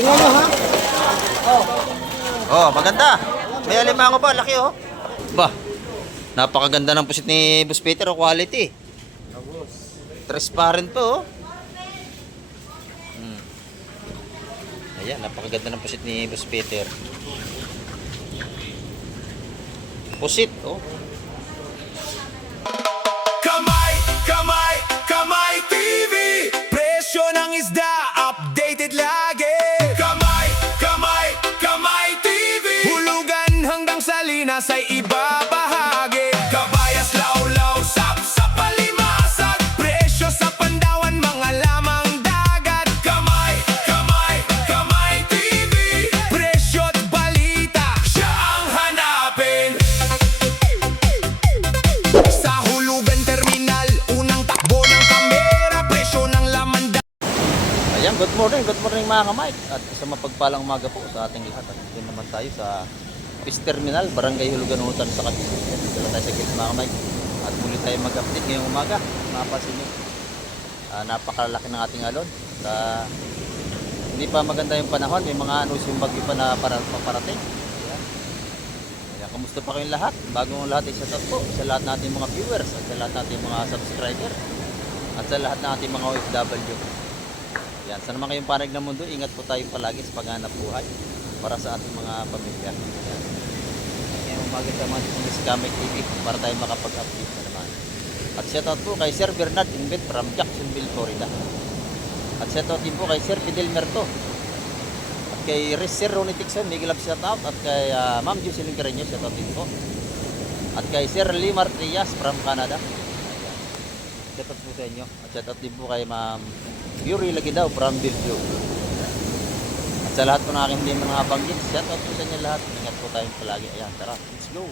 Tingnan mo ha? Oh, maganda. May alimango ba? Laki oh. Ba, napakaganda ng pusit ni Boss Peter. Oh, quality. Transparent po oh. Ayan, napakaganda ng pusit ni Boss Peter. Pusit oh. Kamay, kamay, kamay TV. Presyo ng isda, updated lagi. Kamay, kamay, kamay TV. Hulugan hanggang salinas ay ibabahagi. Kabayas, laulaw, sa palimasag. Presyo sa Pandawan, mga lamang dagat. Kamay, kamay, kamay TV. Presyo't balita, siya ang hanapin. Sa hulugan terminal, unang takbo ng kamera. Presyo ng laman dagat. Ayan, good morning mga kamay. At isang mapagpalang umaga po sa ating lahat. At ito naman tayo sa Fish Terminal, Barangay Hulugan Hutan sa Cavite. Dito lang tayo sa gate mga kamay. At muli tayo mag-update ngayong umaga. Mapapansin nyo, napakalaki ng ating alon. At hindi pa maganda yung panahon. May mga yung bagyo pa na paparating. Ayan. Ayan, kamusta pa kayong lahat? Bagong lahat ay shoutout po sa lahat nating mga viewers at sa lahat nating mga subscriber at sa lahat nating mga OFW. Yan, sa naman kayong panag ng mundo, ingat po tayo palagi sa paghanap buhay para sa ating mga pamilya. Yan. Ngayong umaga naman sa Skamay TV para tayo makapag-update na naman. At shoutout po kay Sir Bernard Invent from Jacksonville, Florida. At shoutout din po kay Sir Fidel Merto. At kay Sir Ronnie Tixon, Miguel Love shoutout. At kay Ma'am Jocelyn Carreño, shoutout din po. At kay Sir Limar Trias from Canada. Ayan. Shoutout po sa inyo. At shoutout din po kay Ma'am Yuri lagi daw from Bilbao. At sa lahat po na aking hindi mga banggit, shout out po sa inyo lahat. Ingat po tayong palagi. Ayan, tara, let's go.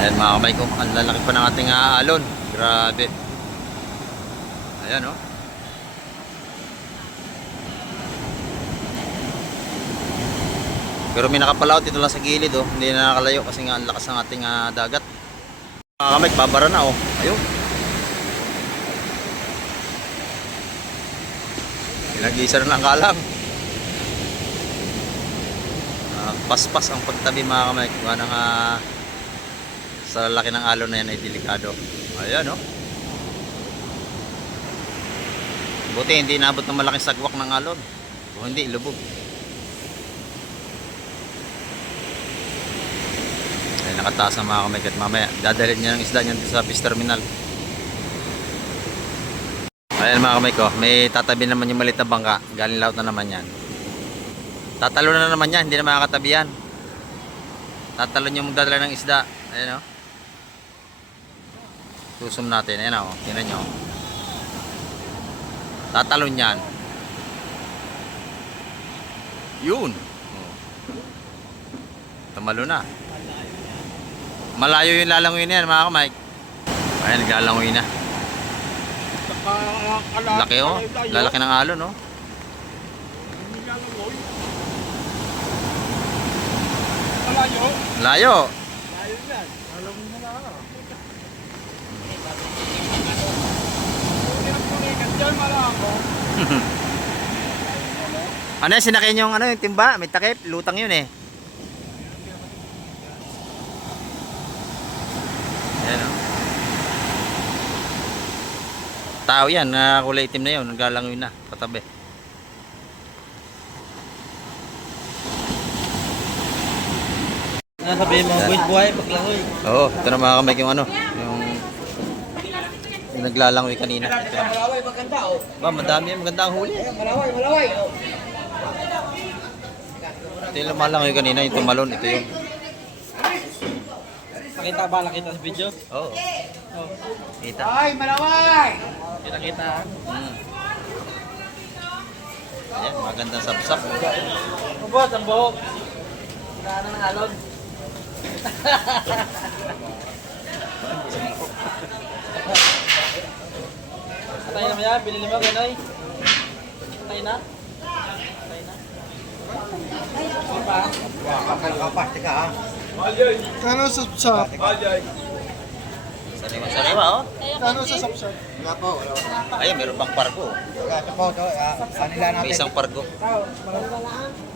Ayan mga kamay ko, ang lalaki pa ng ating alon. Grabe. Ayan oh. Pero may nakapalaot dito lang sa gilid oh. Hindi na nakalayo kasi nga ang lakas ng ating dagat. Mga kamay, babara na oh. Ayun. Nag-iisa na lang kalang. Paspas ang pagtabi mga kamay. Kung anong sa laki ng alon na yan ay delikado. Ayan o. Buti hindi inabot ng malaking sagwak ng alon. Kung hindi, lubog. Ay, nakataas ang mga kamay. At mamaya, dadalhin niya ng isda niyan sa Fish Terminal. Ayan mga kamay ko, may tatabi naman yung maliit na bangka. Galing laut na naman yan. Tatalo na naman yan, hindi na makakatabi yan. Tatalon yung magdadala ng isda. Ayan o. Susum natin, ayan o. Tingnan nyo. Tatalon yan. Yun. Tumalo na. Malayo yung lalangoy na yan mga kamay. Ayan, naglalangoy na. Laki oh, lalaki ng alon oh. Malayo. Layo. Layo yan. Alam mo na lang. Ano yung sinakyan yung yung timba? May takip, lutang yun eh. Ayan oh. Tao yan, kulay itim na yun, naglalangoy na, katabi. Sabihin mo, buhay paglangoy. Oo, ito na mga kamay yung yung naglalangoy kanina. Malaway, maganda oh. Ba, madami yan, maganda ang huli. Malaway oh. Ito yung lumalangoy kanina, yung tumalon, ito yung. Nakita ba? Nakita sa video? Oo. Kita. Ay, malaway! Kita. Ayan, magandang sapsap. Ubos, ang buhok. Kailangan ng alon. Patay naman yan, binili mo ganoy. Patay na? Patay na? Ano pa? Kapas, teka ha. Kano sa Sariwa, oh. Ano sa sapsap? Ayun, meron pang pargo. Ito po, kanila natin. May isang pargo.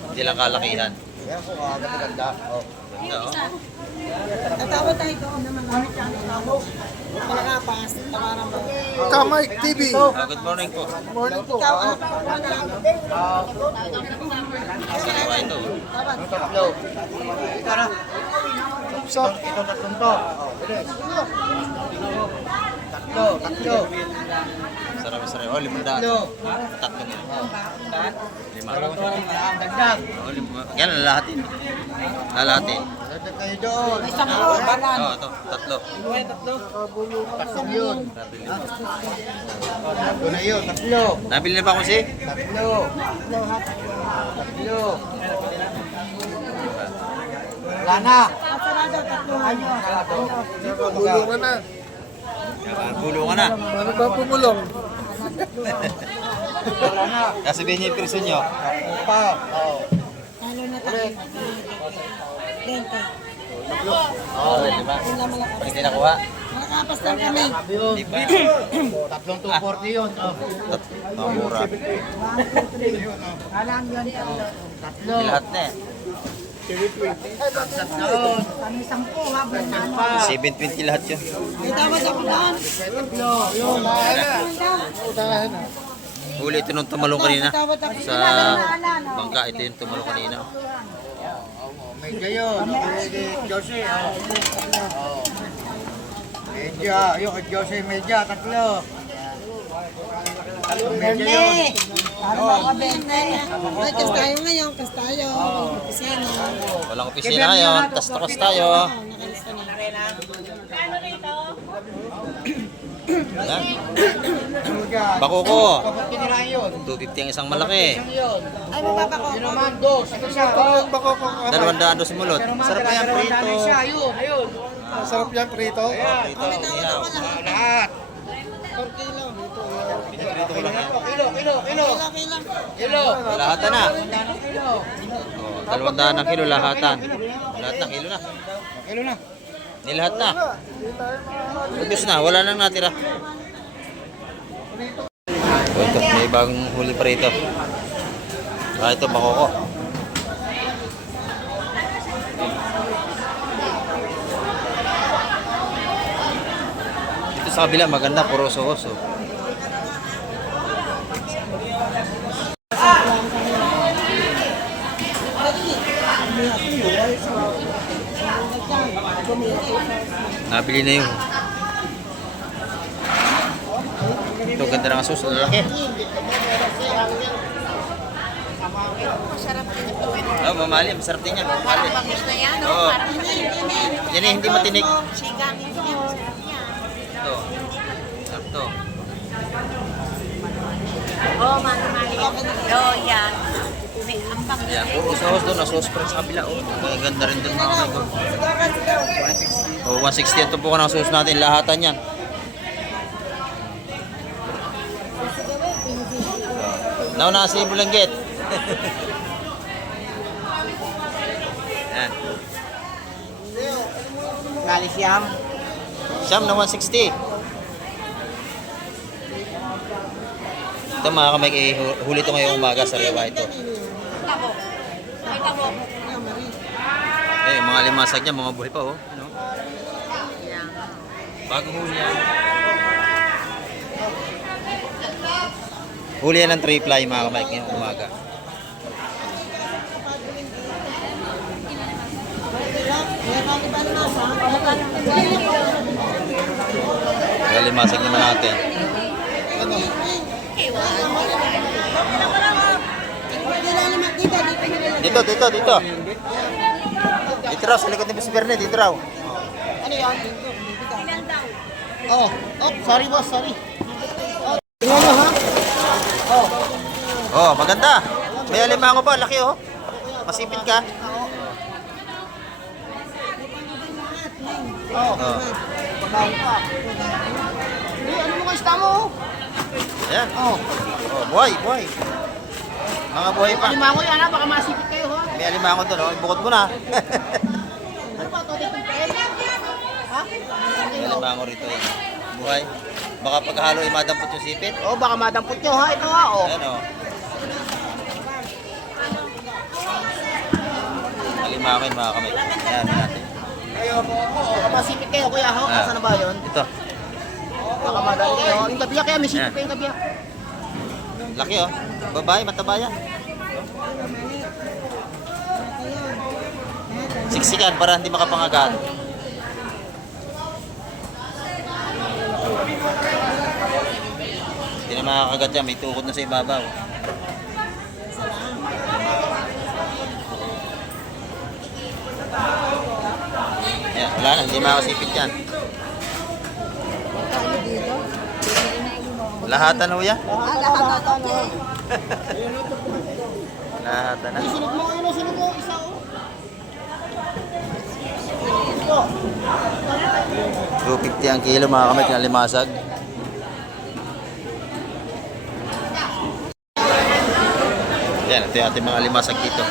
Hindi lang kalakihan. Yan po, maganda. Oh. Ganda, oh. Tatawag tayo doon naman namin siya ang tawag. Palakapas, tawaran mo. Kamay TV. Good morning po. Morning po. Ikaw ang tawagan. Sariwa ito. Tatlo. Ito na. Sapsap. Ito tatlong to. Oh, bilis. Tatlo. Sariwa. Oh, 500. Tatlo nila. 5. Dagdag. Oh, 5. Yan, lalahatin. Lalahatin. Dagdag kayo doon. Isang po, balan. Oh, ito. Tatlo. Tatlong yun. Nabili na. Tatlo na yun. Tatlo. Nabili na ba kung si? Tatlo. Wala na. Sarado, tatlo ayo. Bulungan na. Bulungan na. Paano ba pumulong? Wala na. Sasabihin niyo yung presyo nyo. Pa. Oh. Talo na tayo. 20. Oh, di ba? Wala malakas. Hindi nakuha. Malakapas lang kami. Yun. Di ba? Tatlong 240 yun. Oh. Oh, mura. Alam yun. Tatlo. Hindi lahat na eh. Tatlo. Kami isang po, habang na ano. 720 lahat yun. May tawag ako doon. Tatlo. Yun. Udahan na. Huli ito nung tumalong kanina. Tawag ako. Sa bangka, ito yung tumalong kanina. Medyo yun. Jose. Oh. Medya. Yung Jose Medya. Tatlo. Tatlong medya yun. Bente. Para baka bente. Ay, kas tayo ngayon. Kas tayo. Opisina. Walang opisina ngayon. Tas tayo. Nakalista na. Ayan. Yan. Bakuko. Kapag tinirahan yun. 250 ang isang malaki. Yun. Ay, mababa ko. Yun naman. Dos. Ito siya. Oh. 200 doon simulot. Sarap pa yan, prito. Ayun. Ayun. Sarap yan, prito. Prito, ihaw. Lahat. Prito ko lang yan. Kilo. Okay lang. Kilo. Lahatan na. Kilo. Oh, 200 ng kilo lahatan. Lahat na kilo na. Kilo na. Nilahat na. Ubus na, wala nang natira. Oh, ito, may bagong huli pa rito. Ito, bakoko. Dito sa kabila, maganda, puro sohos. Oh. Nabili na yun. Ito, ganda ng asos. Lalaki. Masarap din ito. Oh, mamali. Masarap din yan. Parang Mamali. bangus na yan. Oo. Parang hindi. Yan eh, hindi matinik. Sigang yun yan. Masarap yan. Ito. Sarap to. Oo, mali. Oo, yan. May ambang. Yan, puro sohos doon. Asos pa rin sa kabila. Oh, may ganda rin doon mga kayo. Oh, 160 ito po ka ng sauce natin. Lahatan yan. Nauna si Bulanggit. Yan. Calcium. Siyam na 160. Ito mga kamay, huli ito ngayong umaga sa rewa ito. Tabo. Ay, tabo. Eh, mga limasag niya, mga buhay pa oh. Ano? Bagong huli yan. Huli yan ng 3 ply mga kamay ngayong umaga. Mga limasag naman natin. Dito. Dito raw, sa likod ni Boss Berne, dito raw. Oh, sorry boss, sorry. Oh, maganda. May alimango pa, laki oh. Masipit ka. Oh. Ano mo guys, tamo? Ayan. Oh, buhay. Mga buhay pa. Limango yan ha, baka masipit kayo ha. May alimango doon, oh. Bukod mo na. Ano ba, to? Ha? May limango rito eh. Buhay. Baka paghalo ay madampot yung sipit. Oh, baka madampot nyo ha. Ito ha, oh. Ayan o. Limango yun mga kamay. Ayan natin. Baka masipit kayo, kuya ho. Ah. Saan na ba yun? Ito. Baka madali kayo. Yung gabi kaya, may sipit pa yung gabi. Laki oh. Babae, mataba yan. Siksikan para hindi makapangagat. Hindi na makakagat yan. May tukod na sa ibabaw. Yan, wala na. Hindi makakasipit yan. Lahatan ho yan. Lahatan na. Sunod mo, yun o, sunod mo. Isa o. 250 ang kilo mga kamay, kinalimasag. Yan, ito yung ating mga limasag dito.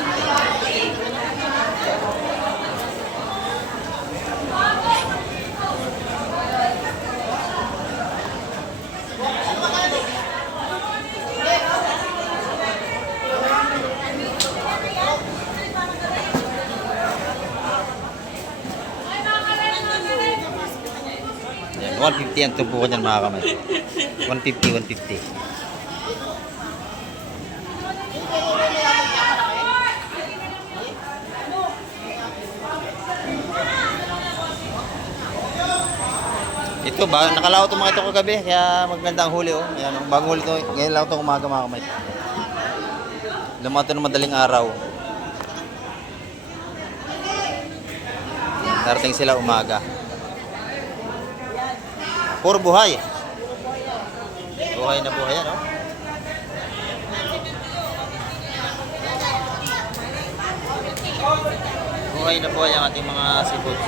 Yan, 150 ang tumpukan yan mga kamay. 150, 150. Ito, nakalaw ito mga ito kagabi, kaya maganda ang huli oh. Ayan, ang bagong huli ito, ngayon lang ito umaga mga kamay. Lumato ng madaling araw. Darating sila umaga. Puro buhay. Buhay na buhay yan oh. Buhay na buhay ang ating mga sipot.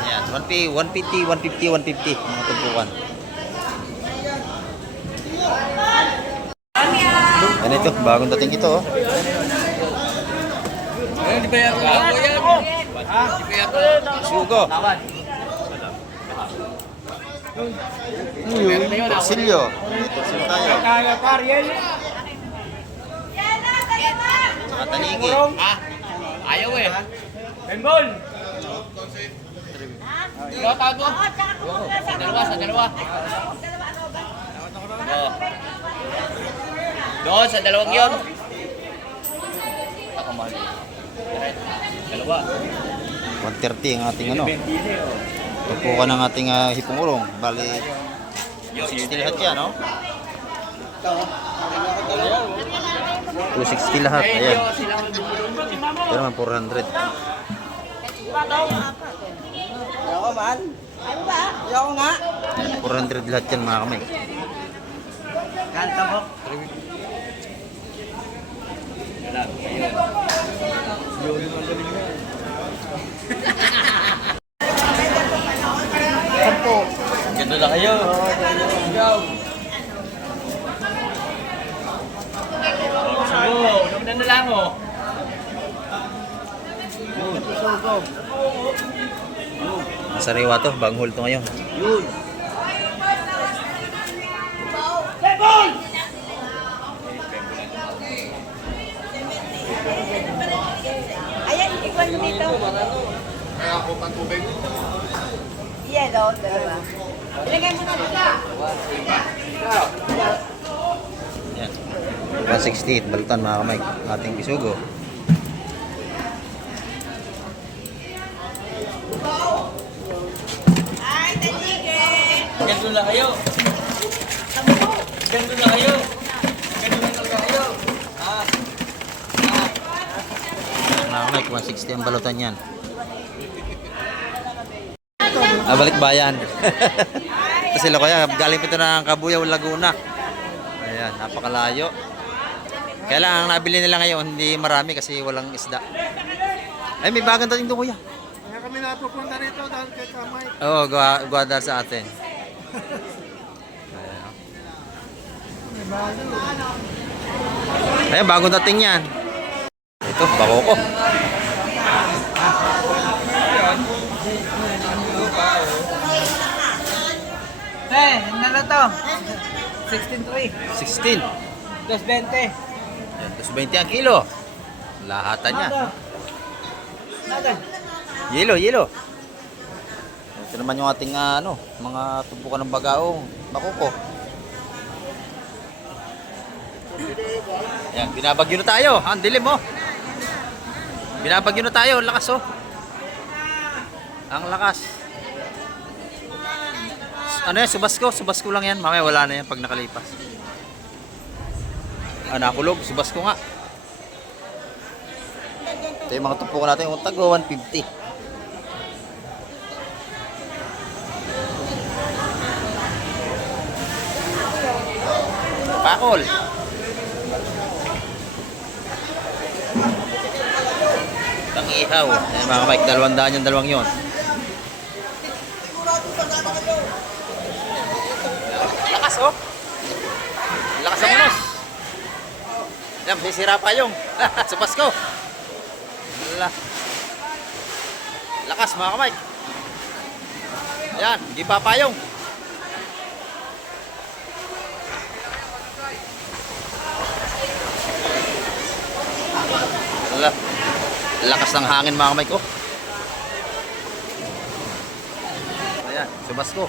Ayan, 150, 150, 150 mga tumpukan. Yan ito, bagong dating ito oh. Sugo. Torsilyo. Torsilyo tayo. Mga tanigi. Ayaw eh. Bembol! Ikaw tawag mo? Sa dalawa. Oo. Doon, sa dalawang yun. Ako mahal. Dalawa. 130 ang ating ano. Tumpukan ng ating hipong urong. Bali, 60 lahat yan, no? 260 lahat, ayan. Ito naman 400. Ako, man. Ano ba? Ako nga. Ayan, 400 lahat yan mga kamay. Kanta mo. Sampo. Ganda na kayo. Ikaw. Sugo, nung na lang oh. Masariwa to, bagong hul to ngayon. Yun. Ayan, ikaw mo dito. Kaya ako pang tubig. Yellow, dalawa. Ilagay mo na dito. Yan. 168, balutan mga kamay. Ating bisugo. Ay, taligre. Ganda na kayo. Ganda na kayo. Ganda na talaga kayo. Mga kamay, 160 ang balutan yan. Balik bayan. Ito sila kuya, galing ito ng Kabuyaw, Laguna. Ayan, napakalayo. Kaya lang, ang nabili nila ngayon, hindi marami kasi walang isda. Ay, may bagong dating doon kuya. Kaya kami napupunta rito dahil kay Kamay. Oo, guwadar sa atin. Ayan, bagong dating yan. Ito, bako ko. Pre, ano na to? 16.3. 16. 2.20. Yan, 220 ang kilo. Lahatan niya. Nada. Yelo, yelo. Ito naman yung ating mga tumpukan ng bagaong makuko. Yan, binabagyo na tayo. Ang dilim oh. Binabagyo na tayo, ang lakas oh. Ang lakas. Ano yan, subasko lang yan. Mamaya wala na yan pag nakalipas. Nakulog, subasko nga. Ito yung mga tumpukan natin, yung tago 150. Pakol. Tangihaw. Ayan mga Mike, 200 yung dalawang yun. Lakas oh. Lakas ang unos. Ayan, sisira pa yung. Sa Pasko. Lakas mga Mike. Ayan, hindi papayong. Lakas ng hangin mga kamay ko. Ayan, subas ko.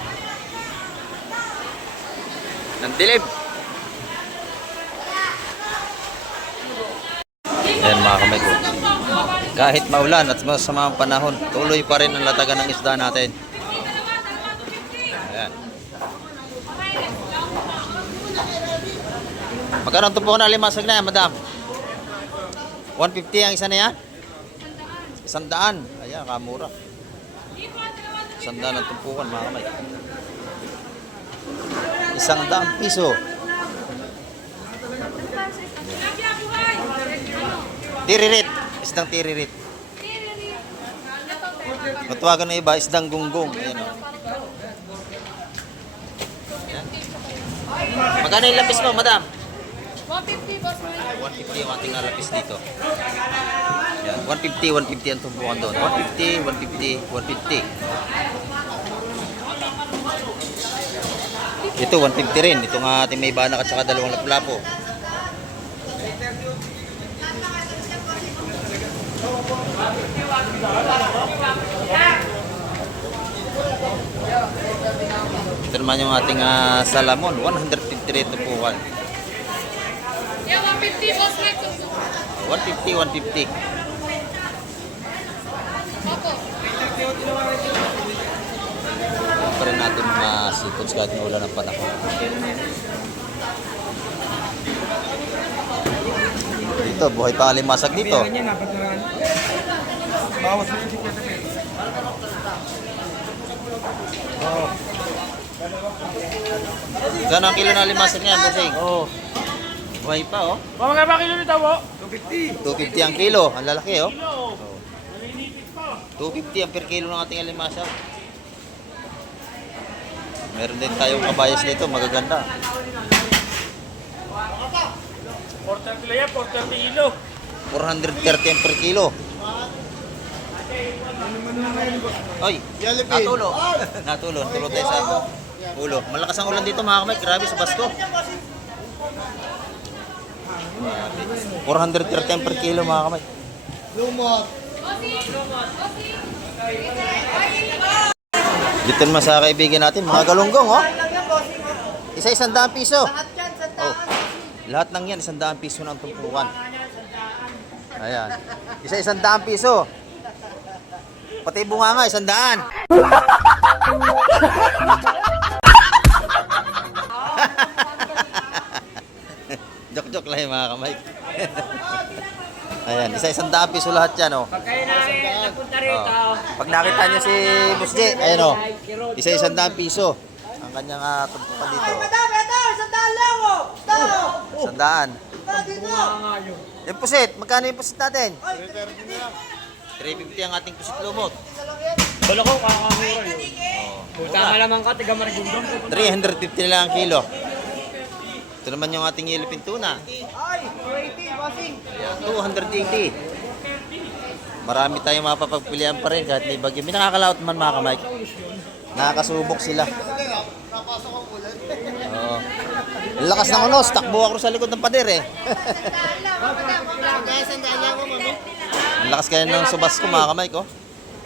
Ng dilim. Ayan mga kamay ko. Kahit maulan at masama ang panahon, tuloy pa rin ang latagan ng isda natin. Ayan. Magkano ang tumpukan na limasag na yan, madam? 150 ang isa na yan? 100. Ayan, kamura. 100 ang tumpukan mga kamay. 100 piso. Tiririt. Isdang tiririt. Matawagan na iba, isdang gunggong. Ayan o. Ayan. Magkano yung lapis mo, madam? 150 boss mo. 150 yung ating lapis dito. Yan, 150 ang tumpukan doon. 150, 150, 150. Ito 150 rin. Ito nga ating may banak at saka dalawang lapu-lapo. Ito naman yung ating salamon. 150 rin tumpukan. Yeah, 150 boss mo. 150. Opo. Pa rin natin mga seafoods kahit na ulan ng panahon. Dito, buhay pa limasag dito. Bawas na yung 50 pesos. Gano'n ang kilo na limasag niyan, bossing? Oo. Buhay pa, oh. Mga ba kilo nito po? 250 ang kilo. Ang lalaki, oh. 250 ang per kilo ng ating alimasag. Meron din tayong kabayas dito, magaganda. 430 kilo yan, 430 kilo. 430 ang per kilo. Oy, natulo. Natulo tayo sa ulo. Malakas ang ulan dito mga kamay. Grabe sa Basko. 430 ang per kilo mga kamay. Dito naman sa kaibigan natin, mga galunggong, oh. Isa 100 piso. Oh. Lahat ng yan, 100 piso ng tumpukan. Ayan. Isa 100 piso. Pati bunga nga, 100. Joke-joke lang yung mga kamay. Ayan, isa 100 piso lahat yan, oh. Pag kayo na nagpunta rito, Pag nakita nyo si Boss J, ayan, oh. Isa 100 piso. Ang kanyang tumpukan dito. Madam, ito, 100 lang oh. Ito. 100. Dito. Yung pusit, magkano yung pusit natin? 350 ang ating pusit lumot. wala ko, kakamura yun. Tama naman ka, tiga marigundong. 350 na lang ang kilo. Ito naman yung ating yellow tuna. Ay, 280, bossing. Ayan, 280. Marami tayong mapapagpilian pa rin kahit may bagyo. May nakakalaot man mga kamay. Nakakasubok sila. Oo. Ang lakas ng unos, takbo ako sa likod ng pader eh. Ang lakas kaya ng subas ko mga kamay ko.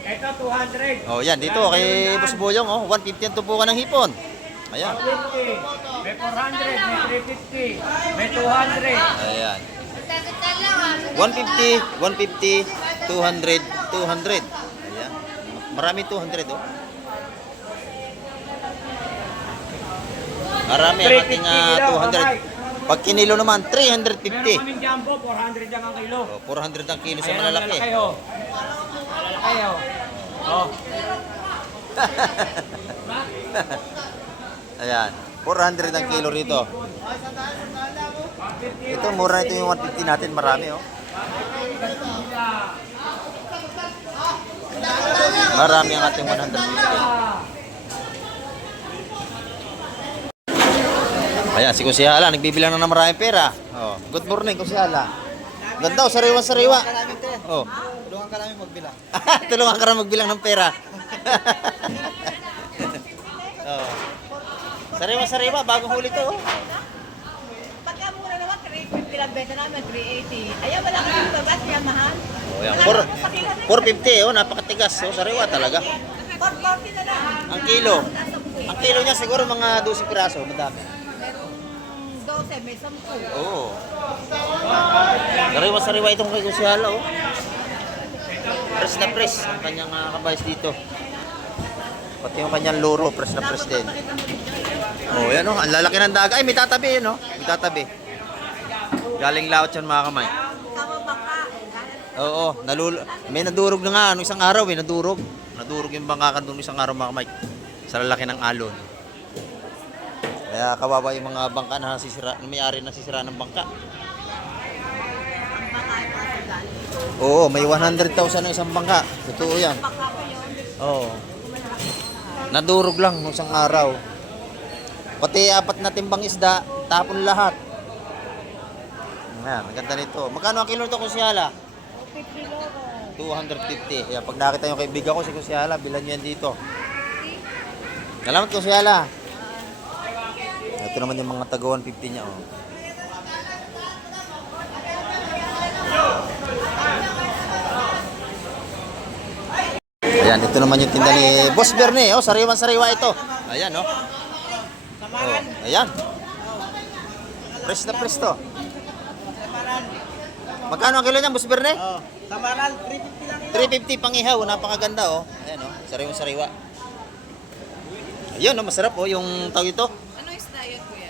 Ito, 200. Oh, yan dito kay Boss Boyong oh, 150 ang tubukan ng hipon. Ayan. 50. May 400, may 350, may 200. Ayan. Tagtal lang ah. 150, 150, 200, 200. Ayan. Marami 200 oh. Marami ang ating 200. Pag kinilo naman, 350. Meron kaming jumbo, 400 lang ang kilo. Oh, 400 ang kilo sa Ayan ang malalaki. lalaki, oh. Malalaki, oh. Oh. Ayan. 400 ang kilo rito. Ito, mura ito yung 150 natin. Marami oh. Marami ang ating 150. Ayan, si Kusihala, nagbibilang na ng maraming pera. Oh, good morning, Kusihala. Ganda, oh, sariwa-sariwa. Oh. Tulungan ka namin magbilang. Tulungan ka na magbilang ng pera. Oh. Sariwa-sariwa, bagong huli to. Oh. Pagka mura naman, 350 lang benta namin, 380. Ayaw, wala ka yung bagas, yan mahal. Oh, yan. 450, oh, napakatigas. Oh, sariwa talaga. 440 na lang. Ang kilo. Ang kilo niya siguro mga 12 piraso, madami. Merong 12, may 10. Oo. Sariwa-sariwa itong kay Kusihala, oh. Press na press ang kanyang kabayas dito. Pati yung kanyang luro, press na press din. Oh, yan oh, ang lalaki ng daga. Ay, may tatabi yun, oh. May tatabi. Galing laot yan mga kamay. Tama baka. Oo, may nadurog na nga, ano, isang araw, may nadurog. Nadurog yung bangkakan doon isang araw mga kamay. Sa lalaki ng alon. Kaya kawawa yung mga bangka na nasisira, may-ari nasisira ng bangka. Oo, may 100,000 ng isang bangka. Totoo yan. Oo. Nadurog lang nung isang araw. Pati 4 na timbang isda, tapon lahat. Ayan, ang ganda nito. Magkano ang kilo nito, Kusihala? 250. Kaya pag nakita yung kaibigan ko si Kusihala, bilan nyo yan dito. Salamat, Kusihala. Ito naman yung mga taga 150 niya. Oh. Ayan, ito naman yung tinda ni Boss Bernie. Oh, sariwan-sariwa ito. Ayan, oh. Oh, ayan. Press na press to. Magkano ang kilo niyan, Boss Bernie? Oh, samaran, 350 lang. 350 pang ihaw. Napakaganda, oh. Ayan, oh. Sariwan-sariwa. Ayun, oh, masarap, oh. Yung tawag ito. Ano isda yun, kuya?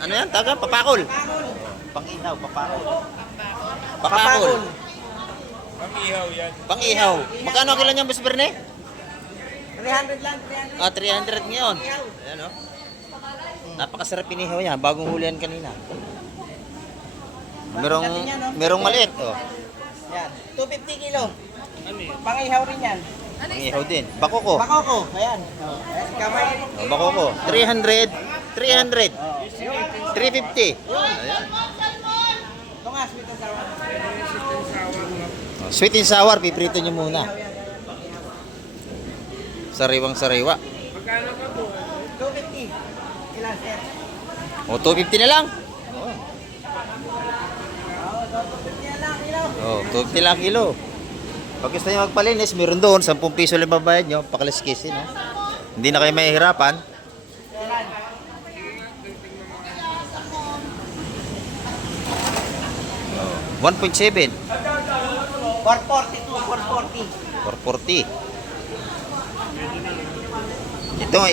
Ano yan? Taga? Papakol. Pang-ihaw, papakol. Papakol. Pang-ihaw yan. Pang-ihaw. Magkano ang kilo niyan, Boss Bernie? 300 lang, 300. 300 ngayon. Ayan, oh. Napakasarap inihaw yan. Bagong hulihan kanina. Merong maliit, oh. Yan, 250 kilo. Pang-ihaw rin yan. Pang-ihaw din. Bakoko. Bakoko, ayan. Oh, ayan, kamay. Oh, bakoko. 300. 300. 350. Ayan. Ito nga, sweet and sour. Oh, sweet and sour, piprito nyo muna. Sariwang-sariwa. 250. Ilan, sir? O, 250 na lang. Oh, 250 lang kilo. Pag gusto nyo magpalinis, meron doon, 10 piso lang babayad nyo, pakaliskisin. Oh. Hindi na kayo mahihirapan. Oh, 1.7. 440 to 440. 440. Ito nga,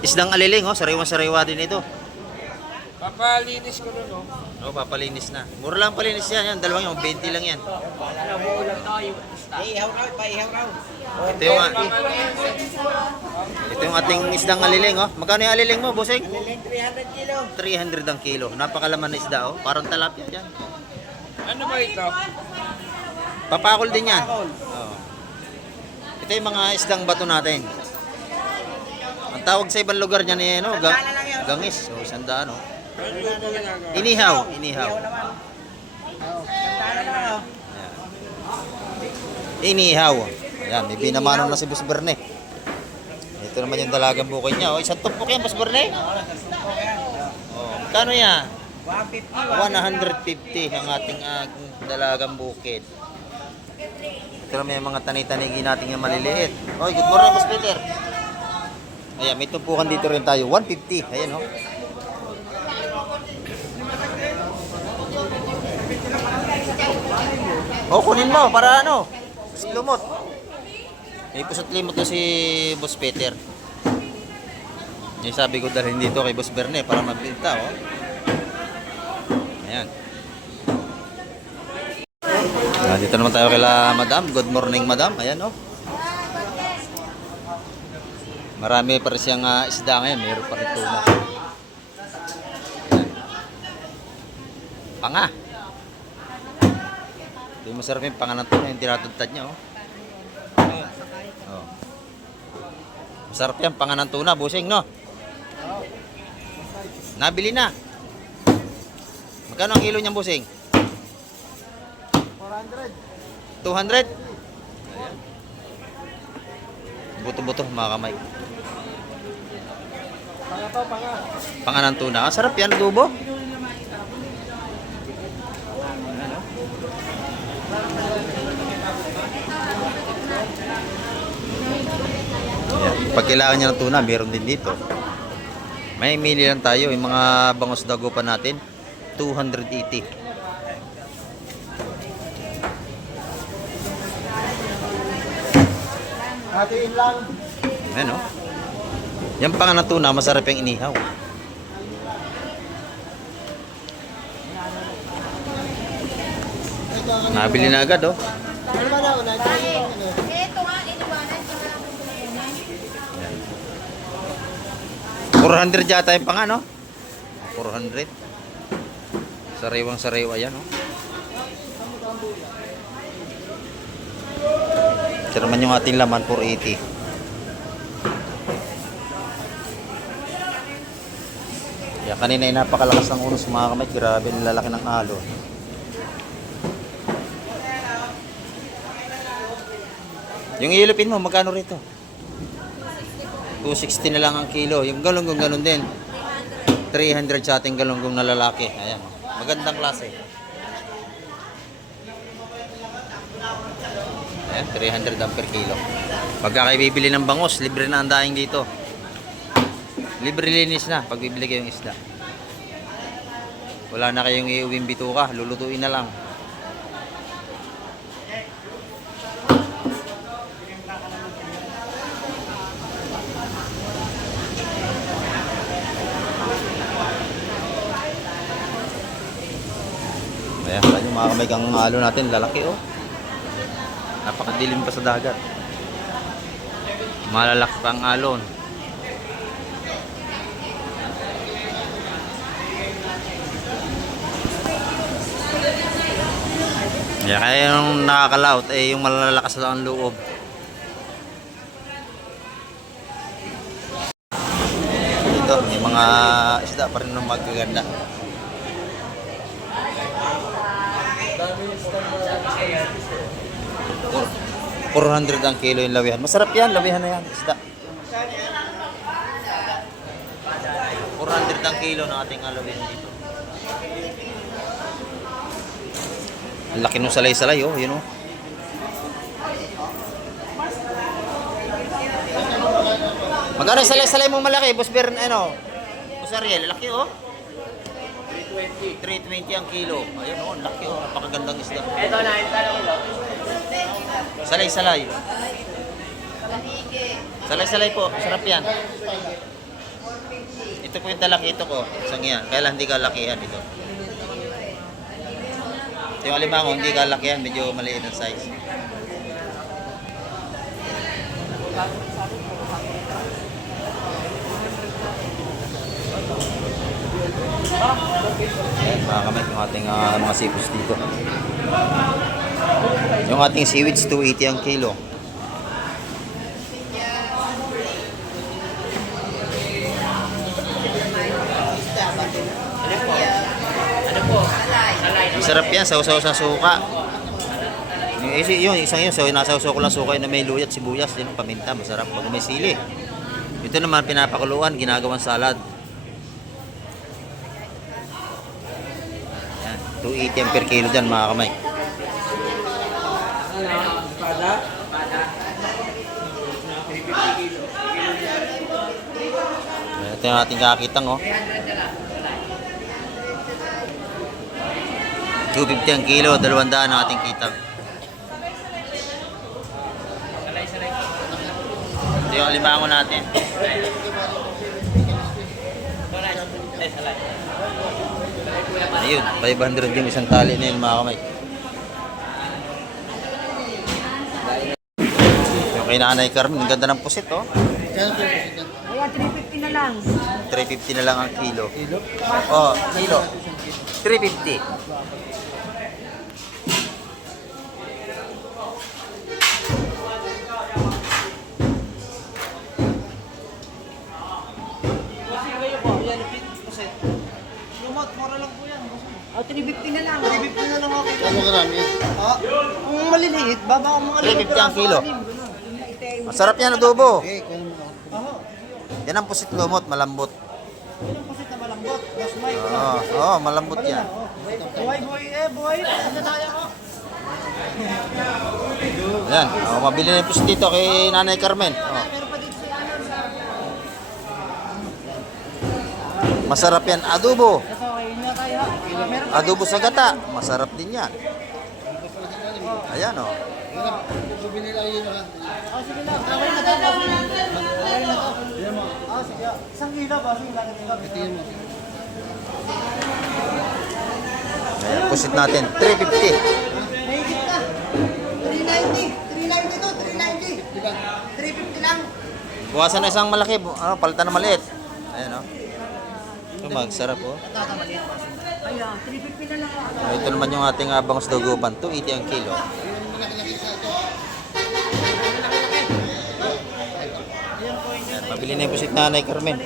isdang aliling, oh. Sariwa-sariwa din ito. Papalinis ko nun, oh. Oh, papalinis na. Mura lang palinis yan. Yan, dalawang yung 20 lang yan. Ihaw raw, paihaw raw. Ito yung ating isdang aliling, oh. Magkano yung aliling mo, Boseng? Liling 300 kilo. 300 ang kilo. Napakalaman na isda, oh. Parang talapia dyan. Ano ba ito? Papakol din yan. Oh. Ito yung mga isdang bato natin. Ang tawag sa ibang lugar niyan eh, no? Gangis. Oh, 100, oh. Inihaw. Ihaw naman. Oh, sandala naman, oh. Inihaw. Ayan, may binamano na si Boss Berne. Ito Ito naman yung dalagang bukid niya. Oh, isang tumpok yan, Boss Berne. Oh, kano yan? 150 ang ating dalagang bukid. Ito naman yung mga tani-tanigi natin yung maliliit. Oy, good morning, Boss Peter. Ayan, may tumpukan dito rin tayo. 150. Ayan, oh. Oh, kunin mo para ano? Lumot. May pusat limot na si Boss Peter. Yung sabi ko dalhin dito kay Boss Berne para magbenta, oh. Ayan. Dito naman tayo kila Madam. Good morning, Madam. Ayan, oh. Marami pa rin siyang isda ngayon. Mayroon pa rin tuna. Panga. Hindi masarap yung panga ng tuna. Yung tinatudtad niya, oh. Oh. Masarap yan, panga ng tuna. Busing, no? Nabili na. Magkano ang kilo niyang busing? 200. Buto-buto, mga kamay. Panga ng tuna. Ah, sarap yan, adobo. Pag kailangan niya ng tuna, meron din dito. May mili lang tayo. Yung mga bangos dagupan natin, 280. Hatiin lang. Ayan, oh. Yan pang na tuna, masarap yung inihaw. Nabili na agad, oh. Ano ba daw? Ito nga, iniwanan ko na. 400 yata yung pang ano? 400. Sariwang sariwa yan, oh. Ito naman yung ating laman, 480. Kaya kanina ay napakalakas ng unos, mga kamay. Grabe, nilalaki ng alon. Yung ilupin mo, magkano rito? 260 na lang ang kilo. Yung galunggong ganun din. 300 sa ating galunggong na lalaki. Ayan. Magandang klase. Ayan, 300 ang per kilo. Pagka kayo bibili ng bangos, libre na ang daing dito. Libre linis na pag bibili kayong isda. Wala na kayong iuwing bituka, lulutuin na lang. Ayan, tayo mga kamay kang alon natin, lalaki, oh. Napakadilim pa sa dagat. Malalaki pa ang alon. Kaya yung nakakalaot eh yung malalakas lang ang loob. Dito may mga isda pa rin na magaganda. $400 ang kilo yung lawihan. Masarap yan, lawihan na yan, isda. 400 ang kilo ng ating lawihan dito. Laki nung salay-salay, oh, yun, oh. Magkano salay-salay mo malaki, Boss Bern, ano? Boss Ariel, laki, oh. 320 ang kilo. Ayun, oh, laki, oh. Napakagandang isda. Ito na, ito na. Salay-salay. Salay-salay po, sarap yan. Ito po yung talaki, ito ko. Isang yan. Kaya lang hindi kalakihan ito. Yung alimango, hindi kalakihan, medyo maliit ang size. Ayan, mga kamay, yung ating mga seafoods dito. Yung ating seaweeds, 280 ang kilo. Sarap yan, sausaw sa suka. Yung isang yun, so, nasausaw ko lang suka na may luyat, sibuyas, yun, paminta, masarap pag may sili. Ito naman pinapakuluan, ginagawang salad. Yan, 280 ang per kilo dyan mga kamay. Ito yung ating kakitang oh. 250 ang kilo, 200 ang ating kitang. Ito yung alimango natin. Ayun, 500 yung isang tali na yun mga kamay. Yung kay Nanay Carmen, ang ganda ng pusit oh. Ayan, 350 na lang. 350 na lang ang kilo. Oh, kilo. 350. Lumot, mura lang po yan. O, 350 na lang. 350 na lang ako. Ano karami? Ha? Kung maliliit, baba ko mga 350 ang kilo. Masarap yan adobo. Okay, kung Aha. Yan ang pusit lumot, malambot. Yun ang pusit na malambot. Mas may Oo, malambot yan. buhay, buhay. Ano tayo ko? Ayan, mabili na yung pusit dito kay Nanay Carmen. Oh. Meron pa dito si Ana. Masarap yan, adobo. Ito, kayo na tayo. Meron pa Adobo sa gata, masarap din yan. Ayan oh. bumili lang yun ha. Oh, sige lang. Okay na to. Okay na to. Ah, sige. Isang kilo ba? Sige lang. Tingin mo. Ayan, pusit natin, 350. Mahigit na. 390. 390 to, 390. Diba? 350 lang. Buwasan na isang malaki, palitan na maliit. Ayan oh. Ito magsarap oh. Ayan, 350 na lang. Ito naman yung ating bangus dagupan, 280 ang kilo. Ayan, mabili na yung pusit na Nanay Carmen.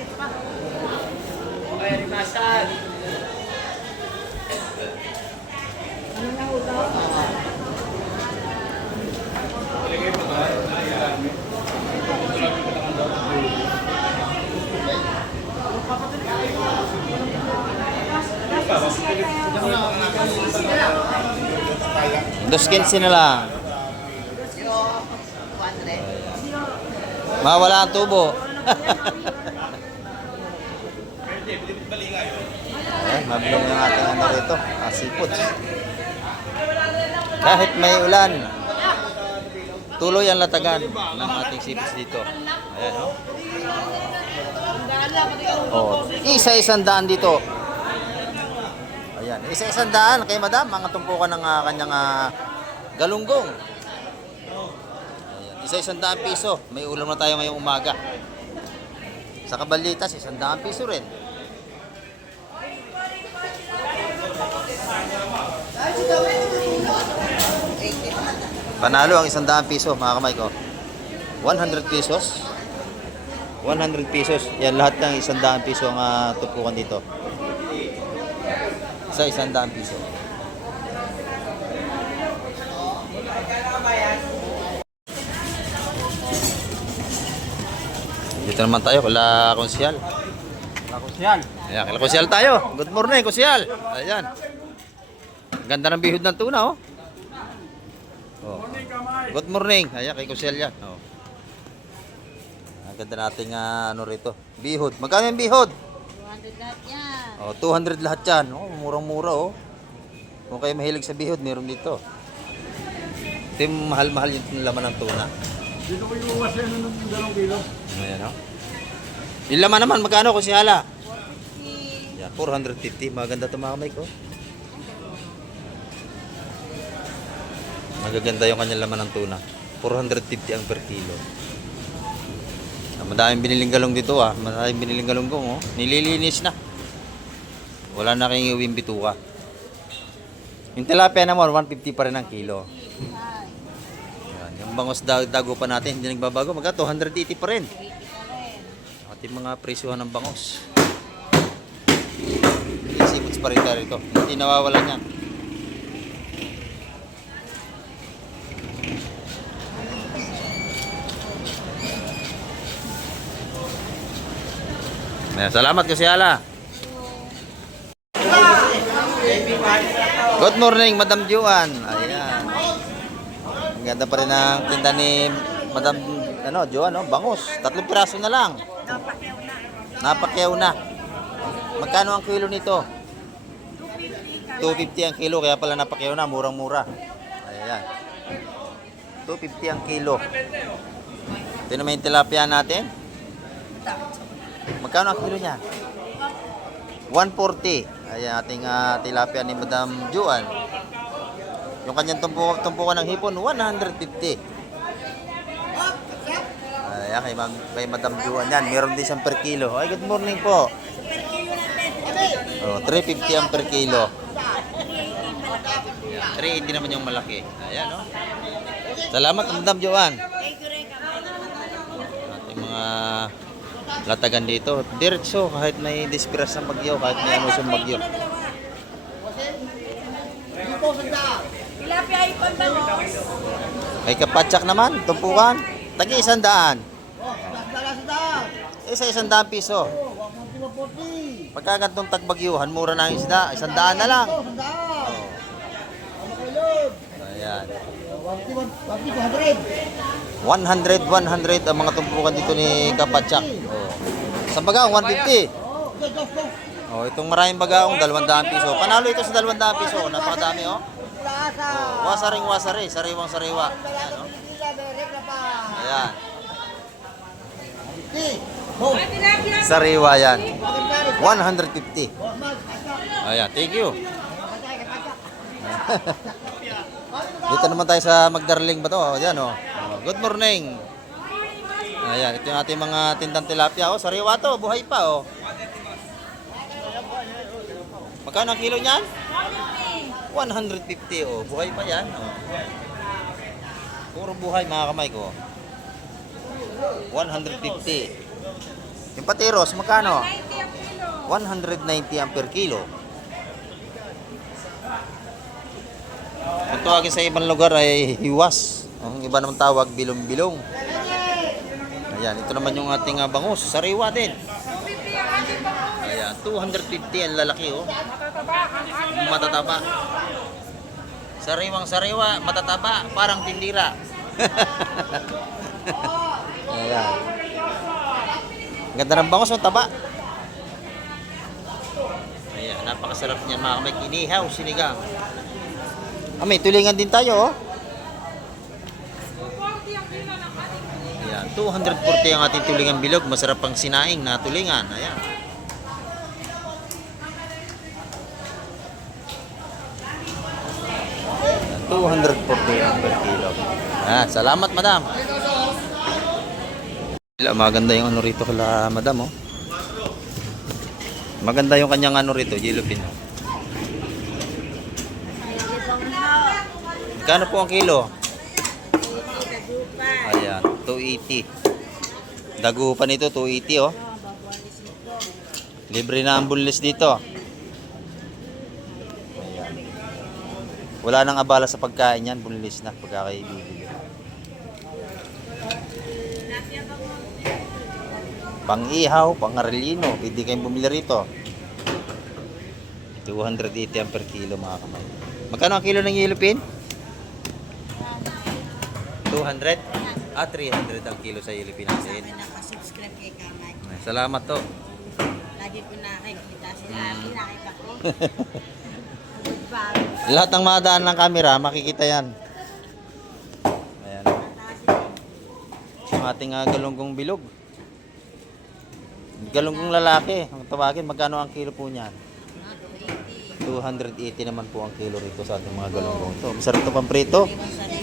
Dos 15 na lang. Mawala ang tubo. Ayan, mabili na yung ating ano rito, seafoods. Kahit may ulan, tuloy ang latagan ng ating seafoods dito. Ayan, oh. Oh, isa-isang dito. Ayan, isa-isang kay madam, mga tumpukan ng kanyang galunggong. Ayan, isa-isang piso. May ulam na tayo ngayong umaga. Sa Cabalitas, 100 piso rin. Panalo ang 100 piso, mga kamay ko. 100 pesos. 100 pesos. Yan lahat ng 100 piso ang tupukan dito. Sa 100 piso. Dito naman tayo kala konsyal. Yan. Ayan, kala konsyal tayo. Good morning, konsyal. Ayan. Ganda ng bihod ng tuna, oh. Oh. Good morning. Ayan, kay konsyal yan. Oh. Ang ganda nating ano rito. Bihod. Magkano yung bihod? 200 lahat yan. Oh, 200 lahat yan. Oh, murang-mura, oh. Kung kayo mahilig sa bihod, meron dito. Ito yung mahal-mahal yung laman ng tuna. Dito ko yung uwas yan ng 2 kilo. Ayan, oh. Yung laman naman, magkano kung sihala? Yan, 450. Maganda ito mga kamay ko. Magaganda yung kanyang laman ng tuna. 450 ang per kilo. Madaming biniling galong dito ah. Madaming biniling galunggong oh. Nililinis na. Wala na kayong iuwing bituka. Yung tilapia naman, 150 pa rin ang kilo. Yan. Yung bangos dago pa natin, hindi nagbabago. Magka 280 pa rin. Ating mga presyuhan ng bangos. Seafoods pa rin tayo rito. Hindi nawawalan yan. Ayan, salamat kasi Ala. Good morning, Madam Juan. Ayan. Ang ganda pa rin ang tinda ni Madam Juan, no? Bangus. 3 piraso na lang. Napakyaw na. Magkano ang kilo nito? 250 ang kilo, kaya pala napakyaw na, murang-mura. Ayan. 250 ang kilo. Ito naman yung tilapia natin. Magkano ang kilo niya? 140. Ayan, ating tilapia ni Madam Juan. Yung kanyang tumpukan ng hipon, 150. Ayan, kay Madam Juan yan. Meron din siyang per kilo. Ay, good morning po. Oh, 350 ang per kilo. 380 naman yung malaki. Ayan, no? Salamat, Madam Juan. Ating mga latagan dito. Diretso, kahit may disperas ng bagyo, kahit may anusong bagyo. Tilapia ay panbangos. May kapatsak naman, tumpukan. Tagi 100. Isa 100 piso. Pagka gantong tagbagyuhan, mura na ang isda. 100 na lang. Ayan. 100 ang mga tumpukan dito ni Kapatsak. Oh. Isang bagaong 150. Oh, itong maraming bagaong 200 piso. Panalo ito sa 200 piso. Napakadami, oh. Oh, wasaring-wasari, sariwang-sariwa. Ayan, oh. Ayan. Sariwa yan. 150. Ayan, thank you. Dito naman tayo sa Magdarling ba to? Ayan, oh. Good morning. Ayan, ito yung ating mga tindang tilapia. Oh, sariwa to, buhay pa, oh. Magkano ang kilo niyan? 150, oh. Buhay pa yan, oh. Puro buhay, mga kamay ko. 150. Yung patiros, magkano? 190 ang per kilo. Kung tawagin sa ibang lugar ay hiwas. Ang iba naman tawag, bilong-bilong. Ayan, ito naman yung ating bangus. Sariwa din. Ayan, 250 ang lalaki, oh. Matataba. Sariwang-sariwa, matataba, parang tindira. Ayan. Ganda ng bangus, ang taba. Ayan, napakasarap niyan, mga kamay. Inihaw, sinigang. Ah, may tulingan din tayo, oh. Ayan, 240 ang ating tulingan bilog. Masarap pang sinaing na tulingan. Ayan. Ayan, 240 ang per kilo. Ah, salamat, madam. Maganda yung ano rito kala madam, oh. Maganda yung kanyang ano rito, yellow pin. Magkano po ang kilo? Ayan, 280. Dagupan nito, 280, oh. Libre na ang bunlis dito. Ayan. Wala nang abala sa pagkain yan, bunlis na pagka kayo bibili. Pang-ihaw, pang-arelino, pwede kayong bumili rito. 280 ang per kilo, mga kamay. Magkano ang kilo ng yellow pin? 200? Ah, 300 ang kilo sa yellow pin natin. Nakasubscribe kay Kamay. Salamat to. Lagi ko nakikita sila. Nakita ko. Lahat ng madaan ng camera, makikita yan. Ayan. Yung ating galunggong bilog. Galunggong lalaki. Ang tawagin, magkano ang kilo po niyan? 280 naman po ang kilo rito sa ating mga galunggong. Ito, masarap ito pang prito.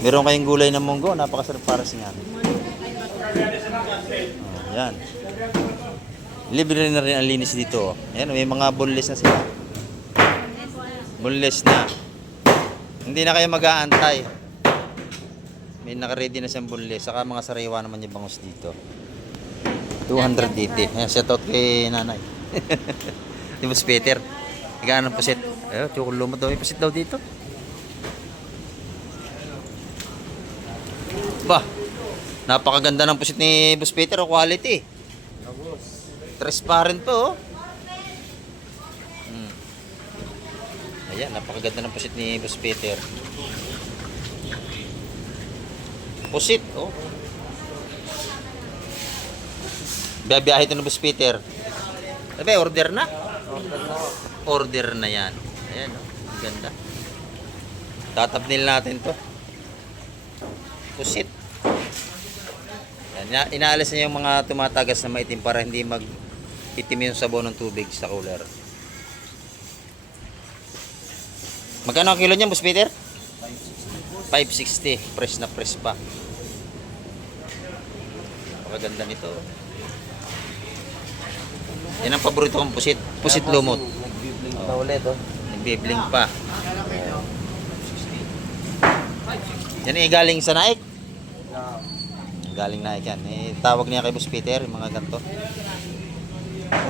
Meron kayong gulay ng munggo, napakasarap para sa yan. Oh, yan. Libre na rin ang linis dito. Ayan, may mga boneless na sila. Boneless na. Hindi na kayo mag-aantay. May naka-ready na siyang boneless. Saka mga sariwa naman yung bangus dito. 280. Ayan, shout out kay nanay. Di ba si Peter? Higaan ng pusit. Ayun, tsukulumot daw. May pusit daw dito. Ba, napakaganda ng pusit ni Boss Peter. Quality. transparent po, oh. Ayan, napakaganda ng pusit ni Boss Peter. Pusit, oh. Biyabiyahe ito ng Boss Peter. Sabi, order na? Order na yan. Ayan, oh. Ang ganda. Tatabnil natin to. Pusit. Yan, inaalis niya yung mga tumatagas na maitim para hindi mag-itim yung sabaw ng tubig sa cooler. Magkano ang kilo niya, Boss Peter? 560. Fresh na fresh pa. Napakaganda nito. Yan ang paborito kong pusit. Pusit lumot. Nag-bibling pa ulit, oh. Nagbibling pa. Yan ay galing sa Naik. Galing Naik yan. Tawag niya kay Boss Peter, yung mga ganito.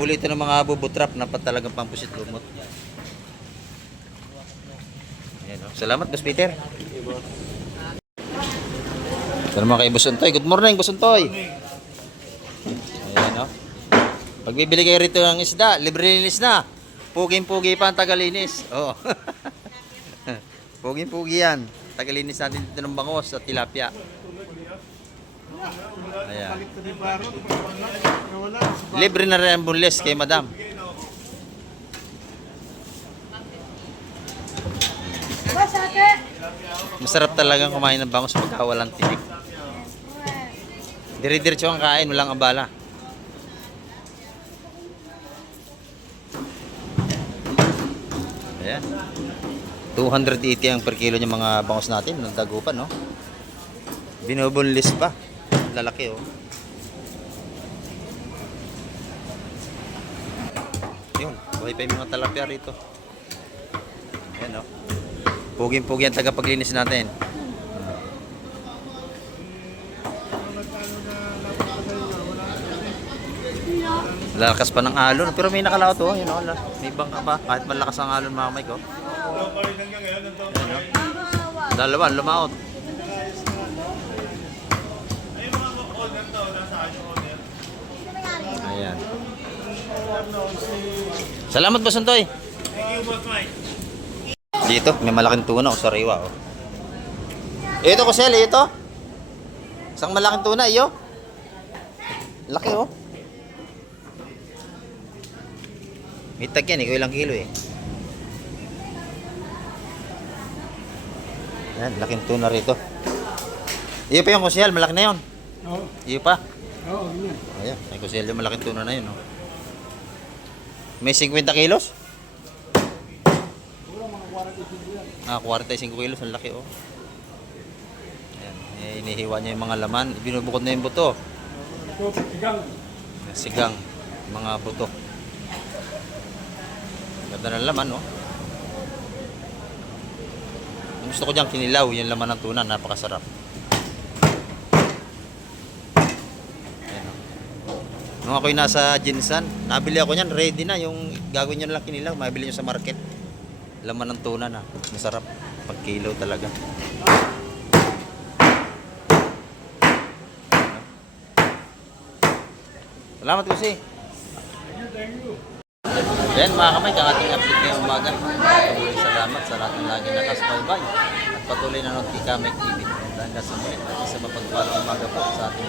Uli ito ng mga bubutrap na talagang pampusit lumot. Ayan, oh. Salamat, Boss Peter. Ito naman kay Boss Untoy. Good morning, Boss Untoy. Ayan, oh. Pagbibili kayo rito ng isda, libre linis na. Puging-pugi pa ang tagalinis. Oo. Puging-pugi yan. Tagalinis natin dito ng bangos at tilapia. Ayan. Libre na rin ang bunles kay Madam. Masarap talagang kumain ng bangos pagka walang tinik. Dire-diretso ang kain, walang abala. Ayan. 280 ang per kilo yung mga bangos natin, ng dagupan, no? Binubunlis pa. Lalaki, oh. Yun, buhay pa yung mga talapia rito. Ayan, oh. Puging-pugi ang tagapaglinis natin. Lalakas pa ng alon, pero may nakalaot, oh. Yun, oh. May bangka pa, kahit malakas ang alon, mga mic, oh. Ayan, oh. Dalawa, lumaot. Ayan. Salamat, Boss Antoy. Dito, may malaking tuna o sariwa, oh. Ito ko sel, ito. Isang malaking tuna, iyo. Laki, oh. May tag yan, ikaw ilang kilo, eh. Yan, laking tuna rito. Iyo pa yung kusyal, malaki na yun. Oo. Iyo pa. Oo, yun. Ayan, may kusyal yung malaking tuna na yun, oh. May 50 kilos? Ah, 45 kilos, ang laki, oh. Ayan, inihiwa niya yung mga laman. Binubukod na yung buto. Ito, sigang. Sigang, mga buto. Ganda ng laman, oh. Ang gusto ko dyan, kinilaw, yung laman ng tuna, napakasarap. Ayan, oh. Nung ako'y nasa Jinsan, nabili ako niyan, ready na, yung gagawin nyo na lang kinilaw, mabili nyo sa market. Laman ng tuna na, masarap, pag kilo talaga. Salamat kasi. Yan mga kamay, ang ating update ngayong umaga. Patuloy salamat sa lahat ng lagi nakasubaybay at patuloy na nood kay Kamek TV. Hanggang sa muli at isa mapagpalang umaga po sa ating